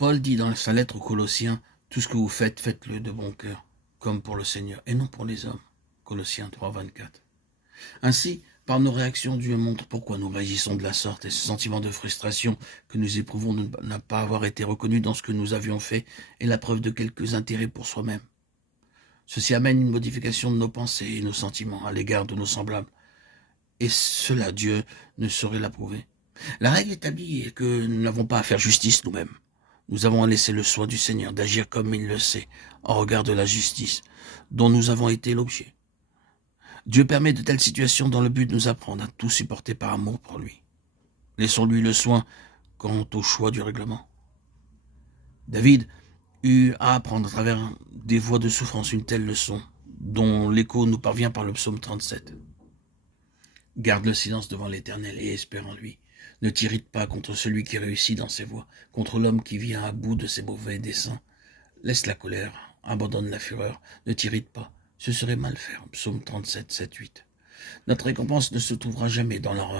Paul dit dans sa lettre aux Colossiens, « Tout ce que vous faites, faites-le de bon cœur, comme pour le Seigneur, et non pour les hommes. » Colossiens 3, 24. Ainsi, par nos réactions, Dieu montre pourquoi nous réagissons de la sorte, et ce sentiment de frustration que nous éprouvons de ne pas avoir été reconnu dans ce que nous avions fait est la preuve de quelques intérêts pour soi-même. Ceci amène une modification de nos pensées et nos sentiments à l'égard de nos semblables, et cela, Dieu ne saurait l'approuver. La règle établie est que nous n'avons pas à faire justice nous-mêmes. Nous avons à laisser le choix du Seigneur d'agir comme il le sait, en regard de la justice dont nous avons été l'objet. Dieu permet de telles situations dans le but de nous apprendre à tout supporter par amour pour lui. Laissons-lui le soin quant au choix du règlement. David eut à apprendre à travers des voies de souffrance une telle leçon, dont l'écho nous parvient par le psaume 37. Garde le silence devant l'Éternel et espère en lui. Ne t'irrite pas contre celui qui réussit dans ses voies, contre l'homme qui vient à bout de ses mauvais desseins. Laisse la colère, abandonne la fureur, ne t'irrite pas, ce serait mal faire. Psaume 37, 7, 8. Notre récompense ne se trouvera jamais dans leur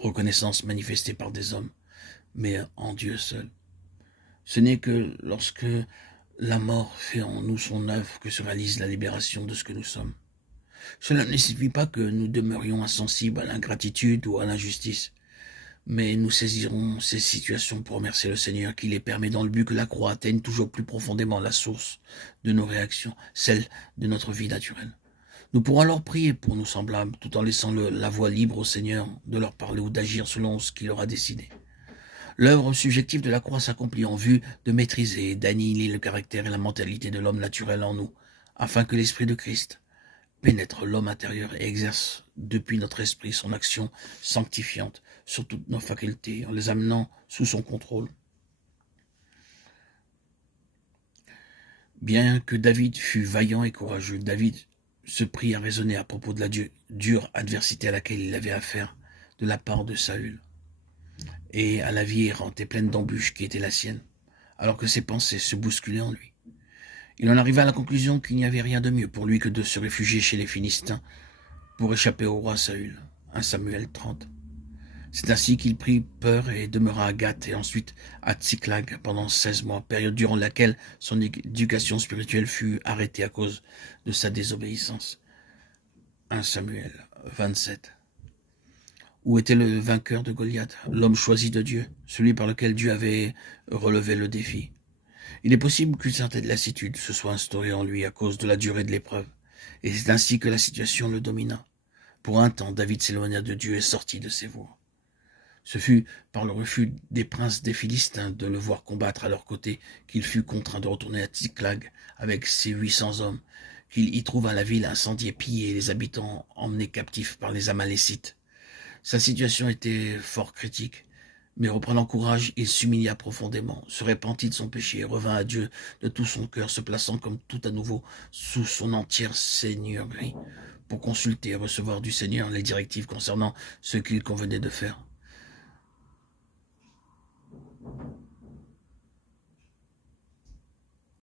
reconnaissance manifestée par des hommes, mais en Dieu seul. Ce n'est que lorsque la mort fait en nous son œuvre que se réalise la libération de ce que nous sommes. Cela ne signifie pas que nous demeurions insensibles à l'ingratitude ou à l'injustice, mais nous saisirons ces situations pour remercier le Seigneur qui les permet dans le but que la croix atteigne toujours plus profondément la source de nos réactions, celle de notre vie naturelle. Nous pourrons alors prier pour nos semblables tout en laissant la voie libre au Seigneur de leur parler ou d'agir selon ce qu'il aura décidé. L'œuvre subjective de la croix s'accomplit en vue de maîtriser et d'annihiler le caractère et la mentalité de l'homme naturel en nous, afin que l'Esprit de Christ pénètre l'homme intérieur et exerce depuis notre esprit son action sanctifiante sur toutes nos facultés en les amenant sous son contrôle. Bien que David fût vaillant et courageux, David se prit à raisonner à propos de la dure adversité à laquelle il avait affaire de la part de Saül et à la vie errante et pleine d'embûches qui était la sienne, alors que ses pensées se bousculaient en lui. Il en arriva à la conclusion qu'il n'y avait rien de mieux pour lui que de se réfugier chez les Philistins pour échapper au roi Saül. 1 Samuel 30. C'est ainsi qu'il prit peur et demeura à Gath et ensuite à Tsiklag pendant 16 mois, période durant laquelle son éducation spirituelle fut arrêtée à cause de sa désobéissance. 1 Samuel 27. Où était le vainqueur de Goliath, l'homme choisi de Dieu, celui par lequel Dieu avait relevé le défi? Il est possible qu'une certaine lassitude se soit instaurée en lui à cause de la durée de l'épreuve, et c'est ainsi que la situation le domina. Pour un temps, David s'éloigna de Dieu et sortit de ses voies. Ce fut par le refus des princes des Philistins de le voir combattre à leur côté qu'il fut contraint de retourner à Tsiklag avec ses 800 hommes, qu'il y trouva la ville incendiée, pillée et les habitants emmenés captifs par les Amalécites. Sa situation était fort critique, mais reprenant courage, il s'humilia profondément, se repentit de son péché et revint à Dieu de tout son cœur, se plaçant comme tout à nouveau sous son entière seigneurie, pour consulter et recevoir du Seigneur les directives concernant ce qu'il convenait de faire.